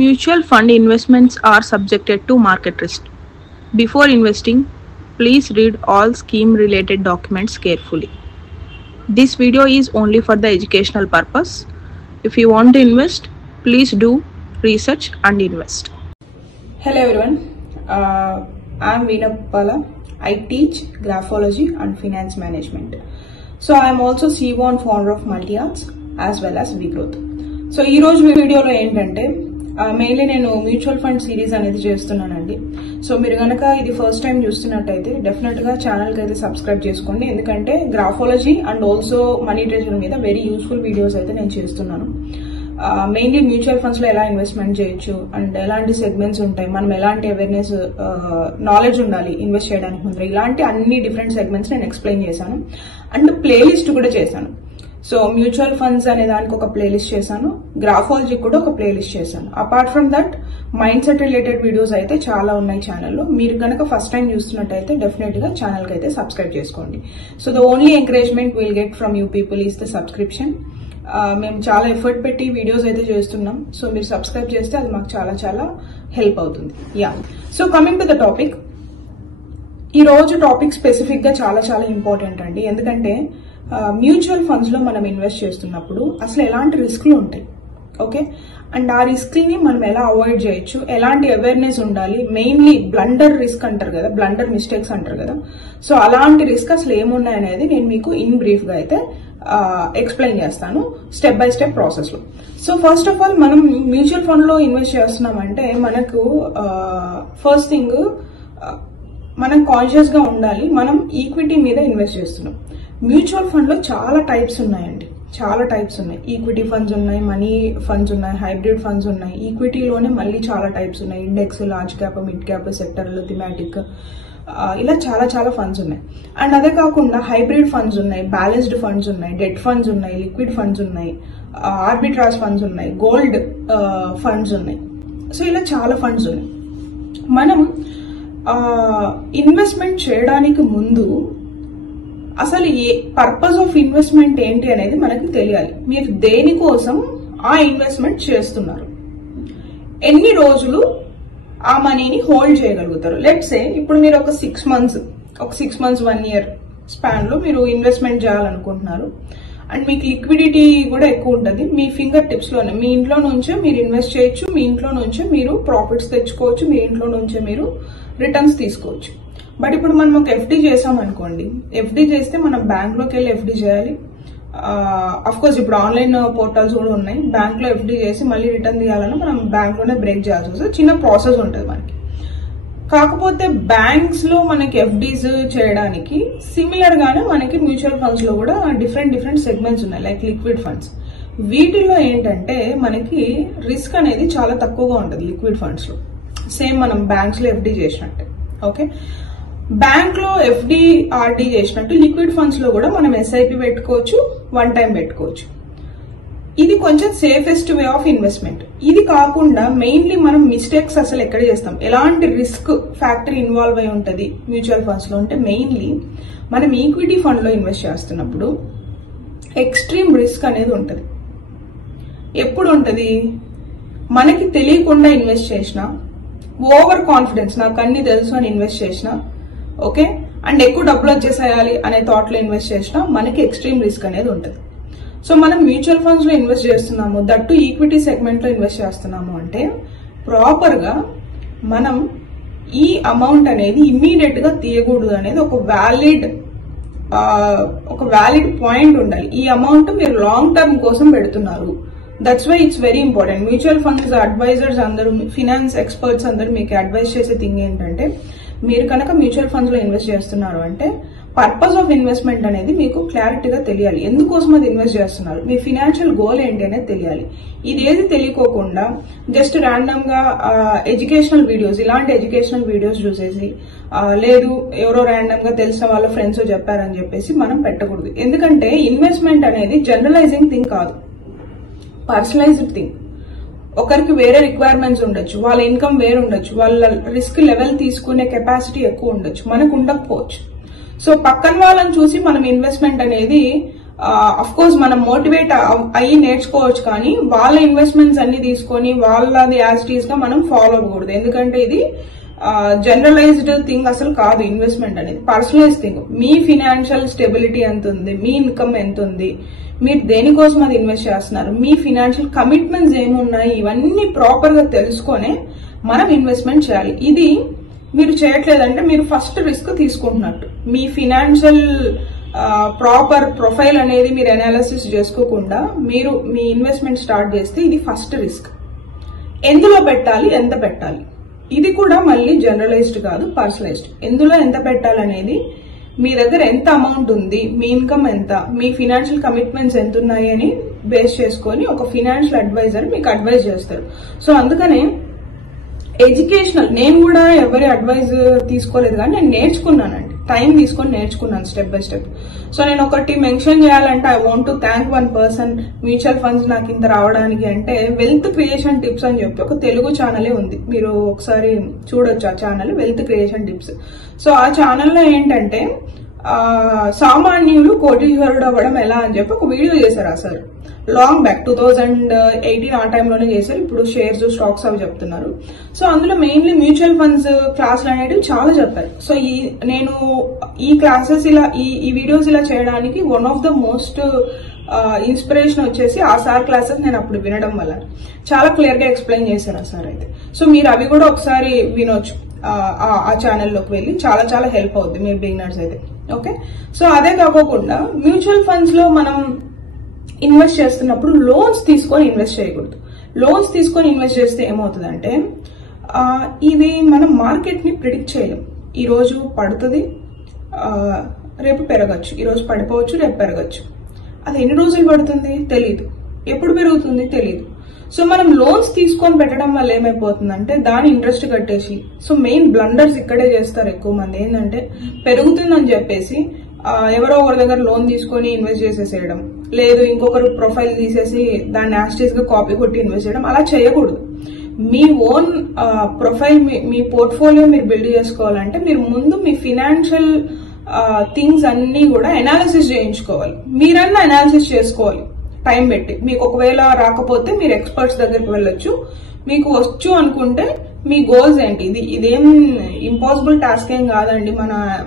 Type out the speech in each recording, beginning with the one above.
Mutual fund investments are subjected to market risk. Before investing, please read all scheme related documents carefully. This video is only for the educational purpose. If you want to invest, please do research and invest. Hello everyone, I am Veena Pala. I teach graphology and finance management. So I am also CEO and founder of MultiArts as well as VGrowth. So ee roju video lo entante mainly నేను mutual fund series అనేది చేస్తున్నానండి. So మీరు కనుక ఇది first time చూస్తున్నట్టయితే డెఫినెట్గా ఛానల్కి అయితే సబ్స్క్రైబ్ చేసుకోండి, ఎందుకంటే graphology and also money trader మీద వెరీ యూస్ఫుల్ వీడియోస్ అయితే నేను చేస్తున్నాను. మెయిన్లీ మ్యూచువల్ ఫండ్స్ లో ఎలా ఇన్వెస్ట్మెంట్ చేయొచ్చు అండ్ ఎలాంటి సెగ్మెంట్స్ ఉంటాయి, మనం ఎలాంటి అవేర్నెస్ నాలెడ్జ్ ఉండాలి ఇన్వెస్ట్ చేయడానికి ముందు, ఇలాంటి అన్ని డిఫరెంట్ సెగ్మెంట్స్ నేను ఎక్స్ప్లెయిన్ చేశాను. అండ్ ప్లేలిస్ట్ కూడా చేశాను. సో మ్యూచువల్ ఫండ్స్ అనే దానికి ఒక ప్లేలిస్ట్ చేశాను, గ్రాఫాలజీ కూడా ఒక ప్లేలిస్ట్ చేశాను. Apart from that mind set related videos అయితే చాలా ఉన్నాయి ఛానల్లో. మీరు కనుక ఫస్ట్ టైం చూస్తున్నట్టయితే డెఫినెట్ గా ఛానల్ కి అయితే సబ్స్క్రైబ్ చేసుకోండి. So the only encouragement will get from you people is the subscription. మేము చాలా ఎఫర్ట్ పెట్టి వీడియోస్ అయితే చేస్తున్నాం. సో మీరు సబ్స్క్రైబ్ చేస్తే అది మాకు చాలా చాలా హెల్ప్ అవుతుంది. Yeah, so coming to the topic, ఈ రోజు టాపిక్ స్పెసిఫిక్ గా చాలా చాలా ఇంపార్టెంట్ అండి. ఎందుకంటే మ్యూచువల్ ఫండ్స్ లో మనం ఇన్వెస్ట్ చేస్తున్నప్పుడు అసలు ఎలాంటి రిస్క్లు ఉంటాయి, ఓకే, అండ్ ఆ రిస్క్ ని మనం ఎలా అవాయిడ్ చేయొచ్చు, ఎలాంటి అవేర్నెస్ ఉండాలి, మెయిన్లీ బ్లండర్ రిస్క్ అంటారు కదా, బ్లండర్ మిస్టేక్స్ అంటారు కదా. సో అలాంటి రిస్క్ అసలు ఏమున్నాయి అనేది నేను మీకు ఇన్ బ్రీఫ్ గా అయితే ఎక్స్ప్లెయిన్ చేస్తాను స్టెప్ బై స్టెప్ ప్రాసెస్ లో. సో ఫస్ట్ ఆఫ్ ఆల్ మనం మ్యూచువల్ ఫండ్ లో ఇన్వెస్ట్ చేస్తున్నామంటే మనకు ఫస్ట్ థింగ్ మనం కాన్షియస్ గా ఉండాలి, మనం ఈక్విటీ మీద ఇన్వెస్ట్ చేస్తున్నాం. మ్యూచువల్ ఫండ్ లో చాలా టైప్స్ ఉన్నాయండి, చాలా టైప్స్ ఉన్నాయి. ఈక్విటీ ఫండ్స్ ఉన్నాయి, మనీ ఫండ్స్ ఉన్నాయి, హైబ్రిడ్ ఫండ్స్ ఉన్నాయి. ఈక్విటీలోనే మళ్ళీ చాలా టైప్స్ ఉన్నాయి, index, large cap, mid cap, సెక్టర్లు, థిమాటిక్, ఇలా చాలా చాలా ఫండ్స్ ఉన్నాయి. అండ్ అదే కాకుండా హైబ్రిడ్ ఫండ్స్ ఉన్నాయి, బ్యాలెన్స్డ్ ఫండ్స్ ఉన్నాయి, డెట్ ఫండ్స్ ఉన్నాయి, లిక్విడ్ ఫండ్స్ ఉన్నాయి, ఆర్బిట్రాజ్ ఫండ్స్ ఉన్నాయి, గోల్డ్ ఫండ్స్ ఉన్నాయి. సో ఇలా చాలా ఫండ్స్ ఉన్నాయి. మనం ఇన్వెస్ట్మెంట్ చేయడానికి ముందు అసలు ఏ పర్పస్ ఆఫ్ ఇన్వెస్ట్మెంట్ ఏంటి అనేది మనకి తెలియాలి. మీరు దేనికోసం ఆ ఇన్వెస్ట్మెంట్ చేస్తున్నారు, ఎన్ని రోజులు ఆ మనీని హోల్డ్ చేయగలుగుతారు. లెట్స్ సే ఇప్పుడు మీరు ఒక 6 months 1 year స్పాన్ లో మీరు ఇన్వెస్ట్మెంట్ చేయాలనుకుంటున్నారు అండ్ మీకు లిక్విడిటీ కూడా ఎక్కువ ఉంటుంది. మీ ఫింగర్ టిప్స్ లోనే మీ ఇంట్లో నుంచే మీరు ఇన్వెస్ట్ చేయొచ్చు, మీ ఇంట్లో నుంచే మీరు ప్రాఫిట్స్ తెచ్చుకోవచ్చు, మీ ఇంట్లో నుంచే మీరు రిటర్న్స్ తీసుకోవచ్చు. బట్ ఇప్పుడు మనం ఒక ఎఫ్డి చేసాం అనుకోండి, ఎఫ్డి చేస్తే మనం బ్యాంక్ లోకి వెళ్ళి ఎఫ్డి చేయాలి. అఫ్ కోర్స్ ఇప్పుడు ఆన్లైన్ పోర్టల్స్ కూడా ఉన్నాయి, బ్యాంక్ లో ఎఫ్డి చేసి మళ్ళీ రిటర్న్ తీయాలన్నా మనం బ్యాంక్ లోనే బ్రేక్ చేయాల్సి వస్తుంది. చిన్న ప్రాసెస్ ఉంటుంది మనకి. కాకపోతే బ్యాంక్స్ లో మనకి ఎఫ్డీస్ చేయడానికి సిమిలర్ గానే మనకి మ్యూచువల్ ఫండ్స్ లో కూడా డిఫరెంట్ సెగ్మెంట్స్ ఉన్నాయి, లైక్ లిక్విడ్ ఫండ్స్. వీటిల్లో ఏంటంటే మనకి రిస్క్ అనేది చాలా తక్కువగా ఉంటుంది లిక్విడ్ ఫండ్స్ లో, సేమ్ మనం బ్యాంక్స్ లో ఎఫ్డి చేసినట్టే. ఓకే, బ్యాంక్ లో ఎఫ్డి ఆర్డి చేసినట్టు లిక్విడ్ ఫండ్స్ లో కూడా మనం ఎస్ఐపి పెట్టుకోవచ్చు, వన్ టైం పెట్టుకోవచ్చు. ఇది కొంచెం సేఫెస్ట్ వే ఆఫ్ ఇన్వెస్ట్మెంట్. ఇది కాకుండా మెయిన్లీ మనం మిస్టేక్స్ అసలు ఎక్కడ చేస్తాం, ఎలాంటి రిస్క్ ఫ్యాక్టర్ ఇన్వాల్వ్ అయి ఉంటుంది మ్యూచువల్ ఫండ్స్ లో అంటే మెయిన్లీ మనం ఈక్విటీ ఫండ్ లో ఇన్వెస్ట్ చేస్తున్నప్పుడు ఎక్స్ట్రీమ్ రిస్క్ అనేది ఉంటుంది. ఎప్పుడు ఉంటుంది, మనకి తెలియకుండా ఇన్వెస్ట్ చేసిన, ఓవర్ కాన్ఫిడెన్స్, నాకు అన్ని తెలుసు అని ఇన్వెస్ట్ చేసిన, ఓకే, అండ్ ఎక్కువ డబ్బులు వచ్చేసేయాలి అనే థాట్ లో ఇన్వెస్ట్ చేసినా మనకి ఎక్స్ట్రీమ్ రిస్క్ అనేది ఉంటుంది. సో మనం మ్యూచువల్ ఫండ్స్ లో ఇన్వెస్ట్ చేస్తున్నాము, దట్టు ఈక్విటీ సెగ్మెంట్ లో ఇన్వెస్ట్ చేస్తున్నాము అంటే ప్రాపర్ గా మనం ఈ అమౌంట్ అనేది ఇమ్మీడియట్ గా తీయకూడదు అనేది ఒక వ్యాలిడ్ పాయింట్ ఉండాలి. ఈ అమౌంట్ మీరు లాంగ్ టర్మ్ కోసం పెడుతున్నారు, that's why it's very important. Mutual funds advisers అందరూ, ఫినాన్స్ ఎక్స్పర్ట్స్ అందరూ మీకు అడ్వైజ్ చేసే థింగ్ ఏంటంటే, మీరు కనుక మ్యూచువల్ ఫండ్స్ లో ఇన్వెస్ట్ చేస్తున్నారు అంటే పర్పస్ ఆఫ్ ఇన్వెస్ట్మెంట్ అనేది మీకు క్లారిటీగా తెలియాలి, ఎందుకోసం అది ఇన్వెస్ట్ చేస్తున్నారు, మీ ఫినాన్షియల్ గోల్ ఏంటి అనేది తెలియాలి. ఇదేది తెలియకోకుండా జస్ట్ ర్యాండమ్ గా ఎడ్యుకేషనల్ వీడియోస్, ఇలాంటి ఎడ్యుకేషనల్ వీడియోస్ చూసేసి లేదు ఎవరో ర్యాండమ్ గా తెలిసిన వాళ్ళ ఫ్రెండ్స్ చెప్పారని చెప్పేసి మనం పెట్టకూడదు. ఎందుకంటే ఇన్వెస్ట్మెంట్ అనేది జనరలైజింగ్ థింగ్ కాదు, పర్సనలైజ్డ్ థింగ్. ఒకరికి వేరే రిక్వైర్మెంట్స్ ఉండొచ్చు, వాళ్ళ ఇన్కమ్ వేరు ఉండొచ్చు, వాళ్ళ రిస్క్ లెవెల్ తీసుకునే కెపాసిటీ ఎక్కువ ఉండొచ్చు, మనకు ఉండకపోవచ్చు. సో పక్కన వాళ్ళని చూసి మనం ఇన్వెస్ట్మెంట్ అనేది అఫ్ కోర్స్ మనం మోటివేట్ అయ్యి నేర్చుకోవచ్చు, కానీ వాళ్ళ ఇన్వెస్ట్మెంట్స్ అన్ని తీసుకొని వాళ్ళది యాజ్ ఇట్ ఈస్ గా మనం ఫాలో అవ్వకూడదు. ఎందుకంటే ఇది జనరలైజ్డ్ థింగ్ అసలు కాదు. ఇన్వెస్ట్మెంట్ అనేది పర్సనలైజ్ థింగ్. మీ ఫినాన్షియల్ స్టెబిలిటీ ఎంత ఉంది, మీ ఇన్కమ్ ఎంత ఉంది, మీరు దేనికోసం అది ఇన్వెస్ట్ చేస్తున్నారు, మీ ఫినాన్షియల్ కమిట్మెంట్స్ ఏమున్నాయి, ఇవన్నీ ప్రాపర్ గా తెలుసుకొనే మనం ఇన్వెస్ట్మెంట్ చేయాలి. ఇది మీరు చేయట్లేదంటే మీరు ఫస్ట్ రిస్క్ తీసుకుంటున్నట్టు. మీ ఫినాన్షియల్ ప్రాపర్ ప్రొఫైల్ అనేది మీరు అనాలిసిస్ చేసుకోకుండా మీరు మీ ఇన్వెస్ట్మెంట్ స్టార్ట్ చేస్తే ఇది ఫస్ట్ రిస్క్. ఎందులో పెట్టాలి, ఎంత పెట్టాలి, ఇది కూడా మళ్ళీ జనరలైజ్డ్ కాదు, పర్సనలైజ్డ్. ఎందులో ఎంత పెట్టాలనేది మీ దగ్గర ఎంత అమౌంట్ ఉంది, మీ ఇన్కమ్ ఎంత, మీ ఫినాన్షియల్ కమిట్మెంట్స్ ఎంత ఉన్నాయి అని బేస్ చేసుకొని ఒక ఫినాన్షియల్ అడ్వైజర్ మీకు అడ్వైజ్ చేస్తారు. సో అందుకనే ఎడ్యుకేషనల్, నేను కూడా ఎవరి అడ్వైజ్ తీసుకోలేదు, కానీ నేను నేర్చుకున్నానండి, టైం తీసుకొని నేర్చుకున్నాను స్టెప్ బై స్టెప్. సో నేను ఒకటి మెన్షన్ చేయాలంటే I want to thank one person. Mutual funds నాకు ఇంత రావడానికి అంటే వెల్త్ క్రియేషన్ టిప్స్ అని చెప్పి ఒక తెలుగు ఛానలే ఉంది, మీరు ఒకసారి చూడొచ్చు ఆ channel, wealth creation tips. So ఆ ఛానల్లో ఏంటంటే సామాన్యులు కోటీశ్వరుడు అవ్వడం ఎలా అని చెప్పి ఒక వీడియో చేశారు ఆ సార్. లాంగ్ బ్యాక్ 2018 ఆ టైంలోనే చేశారు. ఇప్పుడు షేర్స్, స్టాక్స్ అవి చెప్తున్నారు. సో అందులో మెయిన్లీ మ్యూచువల్ ఫండ్స్ క్లాసులు అనేవి చాలా చెప్పారు. సో నేను ఈ క్లాసెస్ ఇలా ఈ వీడియోస్ ఇలా చేయడానికి one of the most inspiration వచ్చేసి ఆ సార్ క్లాసెస్ నేను అప్పుడు వినడం వల్ల చాలా క్లియర్ గా ఎక్స్ప్లెయిన్ చేశారు ఆ సార్ అయితే. సో మీరు అవి కూడా ఒకసారి వినొచ్చు ఆ ఛానల్లోకి వెళ్ళి, చాలా చాలా హెల్ప్ అవుద్ది మీరు బిగినర్స్ అయితే. ఓకే, సో అదే కాకుండా మ్యూచువల్ ఫండ్స్ లో మనం ఇన్వెస్ట్ చేస్తున్నప్పుడు లోన్స్ తీసుకొని ఇన్వెస్ట్ చేయకూడదు. లోన్స్ తీసుకొని ఇన్వెస్ట్ చేస్తే ఏమవుతుందంటే ఇది మనం మార్కెట్ ని ప్రిడిక్ట్ చేయలేం. ఈ రోజు పడుతుంది, రేపు పెరగచ్చు, ఈ రోజు పడిపోవచ్చు, రేపు పెరగచ్చు. అది ఎన్ని రోజులు పడుతుంది తెలియదు, ఎప్పుడు పెరుగుతుంది తెలియదు. సో మనం లోన్స్ తీసుకొని పెట్టడం వల్ల ఏమైపోతుందంటే దాని ఇంట్రెస్ట్ కట్టేసి, సో మెయిన్ బ్లండర్స్ ఇక్కడే చేస్తారు ఎక్కువ మంది. ఏంటంటే పెరుగుతుందని చెప్పేసి ఎవరో ఒకరి దగ్గర లోన్ తీసుకొని ఇన్వెస్ట్ చేసేసేయడం, లేదు ఇంకొకరు ప్రొఫైల్ తీసేసి దాన్ని యాస్టీస్ గా కాపీ కొట్టి ఇన్వెస్ట్ చేయడం, అలా చేయకూడదు. మీ ఓన్ ప్రొఫైల్, మీ పోర్ట్ఫోలియో మీరు బిల్డ్ చేసుకోవాలంటే మీరు ముందు మీ ఫినాన్షియల్ థింగ్స్ అన్ని కూడా అనాలిసిస్ చేయించుకోవాలి. మీరన్నా అనాలిసిస్ చేసుకోవాలి టైం పెట్టి. మీకు ఒకవేళ రాకపోతే మీరు ఎక్స్పర్ట్స్ దగ్గరికి వెళ్ళొచ్చు. మీకు వచ్చు అనుకుంటే మీ గోల్స్ ఏంటి, ఇదేం ఇంపాసిబుల్ టాస్క్ ఏం కాదండి.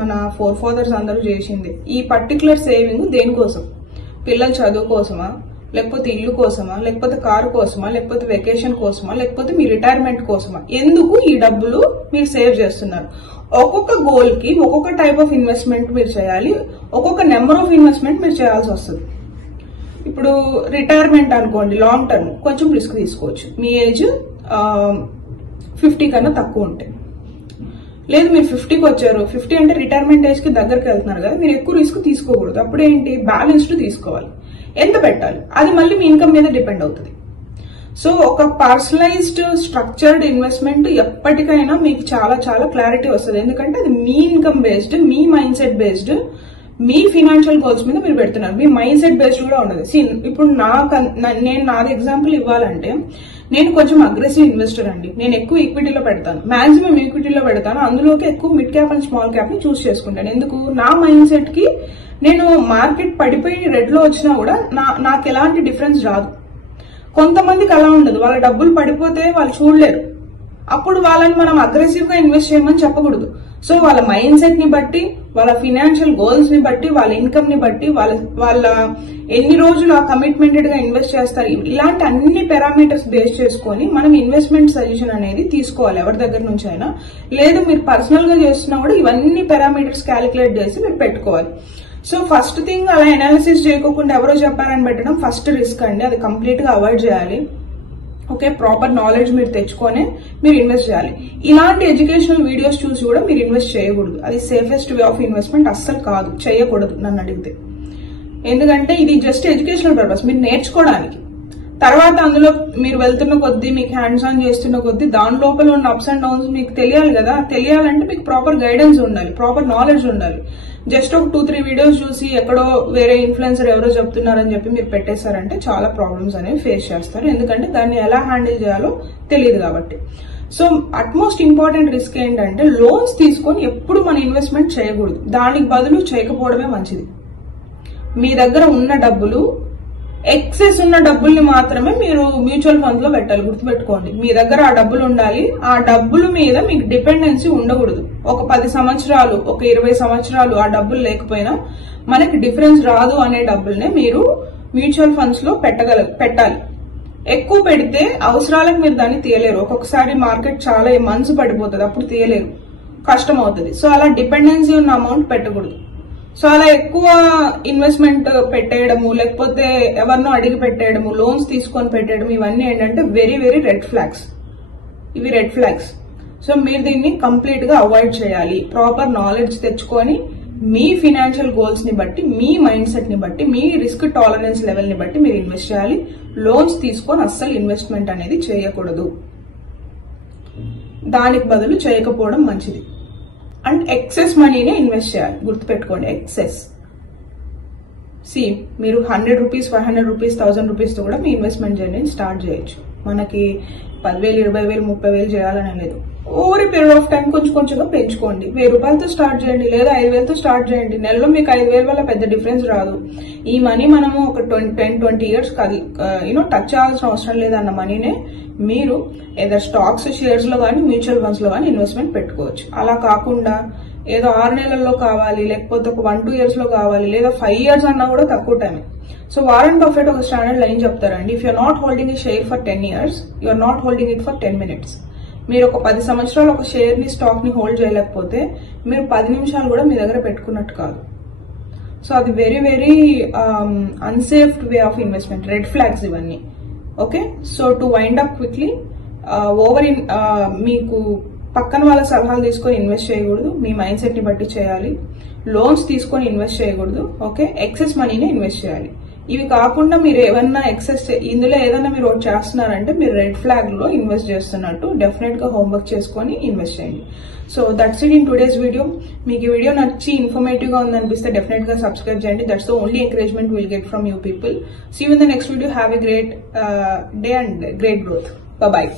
మన ఫోర్ ఫాదర్స్ అందరూ చేసింది. ఈ పర్టికులర్ సేవింగ్ దేనికోసం? పిల్లల చదువు కోసమా, లేకపోతే ఇల్లు కోసమా, లేకపోతే కారు కోసమా, లేకపోతే వెకేషన్ కోసమా, లేకపోతే మీ రిటైర్మెంట్ కోసమా? ఎందుకు ఈ డబ్బులు మీరు సేవ్ చేస్తున్నారు? ఒక్కొక్క గోల్ కి ఒక్కొక్క టైప్ ఆఫ్ ఇన్వెస్ట్మెంట్ మీరు చేయాలి, ఒక్కొక్క నెంబర్ ఆఫ్ ఇన్వెస్ట్మెంట్ మీరు చేయాల్సి వస్తుంది. ఇప్పుడు రిటైర్మెంట్ అనుకోండి, లాంగ్ టర్మ్ కొంచెం రిస్క్ తీసుకోవచ్చు. మీ ఏజ్ 50 కన్నా తక్కువ ఉంటే. లేదు మీరు 50కి వచ్చారు, 50 అంటే రిటైర్మెంట్ ఏజ్ కి దగ్గరికి వెళ్తున్నారు కదా, మీరు ఎక్కువ రిస్క్ తీసుకోకూడదు. అప్పుడు ఏంటి, బ్యాలెన్స్డ్ తీసుకోవాలి. ఎంత పెట్టాలి అది మళ్ళీ మీ ఇన్కమ్ మీద డిపెండ్ అవుతుంది. సో ఒక పర్సనలైజ్డ్ స్ట్రక్చర్డ్ ఇన్వెస్ట్మెంట్ ఎప్పటికైనా మీకు చాలా చాలా క్లారిటీ వస్తుంది. ఎందుకంటే అది మీ ఇన్కమ్ బేస్డ్, మీ మైండ్ సెట్ బేస్డ్, మీ ఫినాన్షియల్ గోల్స్ మీద మీరు పెడుతున్నారు. మీ మైండ్ సెట్ బేస్డ్ కూడా ఉండదు. ఇప్పుడు నేను నాది ఎగ్జాంపుల్ ఇవ్వాలంటే, నేను కొంచెం అగ్రెసివ్ ఇన్వెస్టర్ అండి. నేను ఎక్కువ ఈక్విటీలో పెడతాను, మాక్సిమం ఈక్విటీలో పెడతాను. అందులోకి ఎక్కువ mid cap and small cap ని చూస్ చేసుకుంటాను. ఎందుకు? నా మైండ్ సెట్ కి నేను మార్కెట్ పడిపోయి రెడ్ లో వచ్చినా కూడా నాకు ఎలాంటి డిఫరెన్స్ రాదు. కొంతమందికి అలా ఉండదు, వాళ్ళ డబ్బులు పడిపోతే వాళ్ళు చూడలేరు. అప్పుడు వాళ్ళని మనం అగ్రెసివ్ గా ఇన్వెస్ట్ చేయమని చెప్పకూడదు. సో వాళ్ళ మైండ్ సెట్ ని బట్టి, వాళ్ళ ఫినాన్షియల్ గోల్స్ ని బట్టి, వాళ్ళ ఇన్కమ్ ని బట్టి, వాళ్ళ ఎన్ని రోజులు ఆ కమిట్మెంటెడ్ గా ఇన్వెస్ట్ చేస్తారు, ఇలాంటి అన్ని పారామీటర్స్ బేస్ చేసుకొని మనం ఇన్వెస్ట్మెంట్ సజెషన్ అనేది తీసుకోవాలి ఎవరి దగ్గర నుంచి అయినా. లేదు మీరు పర్సనల్ గా చేస్తున్నా కూడా ఇవన్నీ పారామీటర్స్ క్యాలిక్యులేట్ చేసి మీరు పెట్టుకోవాలి. సో ఫస్ట్ థింగ్, అలా అనాలిసిస్ చేయకుండా ఎవరో చెప్పారని పెట్టడం ఫస్ట్ రిస్క్ అండి. అది కంప్లీట్ గా అవాయిడ్ చేయాలి. ఓకే, ప్రాపర్ నాలెడ్జ్ మీరు తెచ్చుకొని మీరు ఇన్వెస్ట్ చేయాలి. ఇలాంటి ఎడ్యుకేషనల్ వీడియోస్ చూసి కూడా మీరు ఇన్వెస్ట్ చేయకూడదు. అది సేఫెస్ట్ వే ఆఫ్ ఇన్వెస్ట్మెంట్ అస్సలు కాదు, చేయకూడదు నన్ను అడిగితే. ఎందుకంటే ఇది జస్ట్ ఎడ్యుకేషనల్ పర్పస్, మీరు నేర్చుకోవడానికి. తర్వాత అందులో మీరు వెళ్తున్న కొద్దీ, మీకు హ్యాండ్స్ ఆన్ చేస్తున్న కొద్దీ దాని లోపల ఉన్న అప్స్ అండ్ డౌన్స్ మీకు తెలియాలి కదా. తెలియాలంటే మీకు ప్రాపర్ గైడెన్స్ ఉండాలి, ప్రాపర్ నాలెడ్జ్ ఉండాలి. జస్ట్ ఒక 2-3 వీడియోస్ చూసి ఎక్కడో వేరే ఇన్ఫ్లుయెన్సర్ ఎవరో చెప్తున్నారని చెప్పి మీరు పెట్టేశారంటే చాలా ప్రాబ్లమ్స్ అనేవి ఫేస్ చేస్తారు. ఎందుకంటే దాన్ని ఎలా హ్యాండిల్ చేయాలో తెలియదు కాబట్టి. సో అట్మోస్ట్ ఇంపార్టెంట్ రిస్క్ ఏంటంటే లోన్స్ తీసుకొని ఎప్పుడు మన ఇన్వెస్ట్మెంట్ చేయకూడదు. దానికి బదులు చేయకపోవడమే మంచిది. మీ దగ్గర ఉన్న డబ్బులు ఎక్సెస్ ఉన్న డబ్బుల్ని మాత్రమే మీరు మ్యూచువల్ ఫండ్స్ లో పెట్టాలి. గుర్తుపెట్టుకోండి, మీ దగ్గర ఆ డబ్బులు ఉండాలి. ఆ డబ్బుల మీద మీకు డిపెండెన్సీ ఉండకూడదు. ఒక 10 సంవత్సరాలు, ఒక 20 సంవత్సరాలు ఆ డబ్బులు లేకపోయినా మనకి డిఫరెన్స్ రాదు అనే డబ్బుల్నే మీరు మ్యూచువల్ ఫండ్స్ లో పెట్టాలి. ఎక్కువ పెడితే అవసరాలకు మీరు దాన్ని తీయలేరు. ఒక్కొక్కసారి మార్కెట్ చాలా మంత్స్ పడిపోతుంది, అప్పుడు తీయలేరు, కష్టం అవుతుంది. సో అలా డిపెండెన్సీ ఉన్న అమౌంట్ పెట్టకూడదు. సో అలా ఎక్కువ ఇన్వెస్ట్మెంట్ పెట్టేయడము, లేకపోతే ఎవరినో అడిగి పెట్టేయడము, లోన్స్ తీసుకొని పెట్టేయడం, ఇవన్నీ ఏంటంటే వెరీ వెరీ రెడ్ ఫ్లాగ్స్. ఇవి రెడ్ ఫ్లాగ్స్. సో మీరు దీన్ని కంప్లీట్ గా అవాయిడ్ చేయాలి. ప్రాపర్ నాలెడ్జ్ తెచ్చుకొని మీ ఫినాన్షియల్ గోల్స్ ని బట్టి, మీ మైండ్ సెట్ ని బట్టి, మీ రిస్క్ టాలరెన్స్ లెవెల్ ని బట్టి మీరు ఇన్వెస్ట్ చేయాలి. లోన్స్ తీసుకొని అస్సలు ఇన్వెస్ట్మెంట్ అనేది చేయకూడదు. దానికి బదులు చేయకపోవడం మంచిది. అండ్ ఎక్సెస్ మనీనే ఇన్వెస్ట్ చేయాలి. గుర్తుపెట్టుకోండి, ఎక్సెస్. మీరు 100 రూపీస్, 500 రూపీస్, 1000 రూపీస్ తో కూడా మీ ఇన్వెస్ట్మెంట్ జర్నీని స్టార్ట్ చేయొచ్చు. మనకి 10,000, 20,000, 30,000 చేయాలని లేదు. ఓవర్ పీరియడ్ ఆఫ్ టైం కొంచెం కొంచెంగా పెంచుకోండి. 1000 రూపాయలతో స్టార్ట్ చేయండి, లేదా 5,000తో స్టార్ట్ చేయండి. నెలలో మీకు 5,000 వల్ల పెద్ద డిఫరెన్స్ రాదు. ఈ మనీ మనము ఒక 10-20 ఇయర్స్ టచ్ చేయాల్సిన అవసరం లేదన్న మనీనే మీరు ఏదో స్టాక్స్, షేర్స్ లో కానీ, మ్యూచువల్ ఫండ్స్ లో కానీ ఇన్వెస్ట్మెంట్ పెట్టుకోవచ్చు. అలా కాకుండా ఏదో 6 నెలల్లో కావాలి, లేకపోతే ఒక 1-2 ఇయర్స్ లో కావాలి, లేదా 5 ఇయర్స్ అన్నా కూడా తక్కువ టైమే. సో వారెన్ బఫెట్ ఒక స్టాండర్డ్ లైన్ చెప్తారండి, if you're not holding a share for 10 years, you're not holding it for 10 minutes. మీరు ఒక 10 సంవత్సరాలు ఒక షేర్ ని, స్టాక్ ని హోల్డ్ చేయలేకపోతే మీరు 10 నిమిషాలు కూడా మీ దగ్గర పెట్టుకున్నట్టు కాదు. సో అది very very unsafe way of investment. Red flags ఇవన్నీ. Okay, so to wind up quickly, మీకు పక్కన వాళ్ళ సలహాలు తీసుకొని ఇన్వెస్ట్ చేయకూడదు. మీ మైండ్ సెట్ ని బట్టి చేయాలి. లోన్స్ తీసుకొని ఇన్వెస్ట్ చేయకూడదు. ఓకే, ఎక్సెస్ మనీనే ఇన్వెస్ట్ చేయాలి. ఇవి కాకుండా మీరు ఏమన్నా ఎక్సెస్, ఇందులో ఏదైనా మీరు చేస్తున్నారంటే మీరు రెడ్ ఫ్లాగ్ లో ఇన్వెస్ట్ చేస్తున్నట్టు. డెఫినెట్ గా హోంవర్క్ చేసుకొని ఇన్వెస్ట్ చేయండి. So that's it in today's video. మీకు ఈ వీడియో నచ్చి ఇన్ఫర్మేటివ్ గా ఉందనిపిస్తే డెఫినెట్ గా సబ్స్క్రైబ్ చేయండి. That's the only encouragement will get from you people. See you in the next video. Have a great day and great growth. Bye-bye.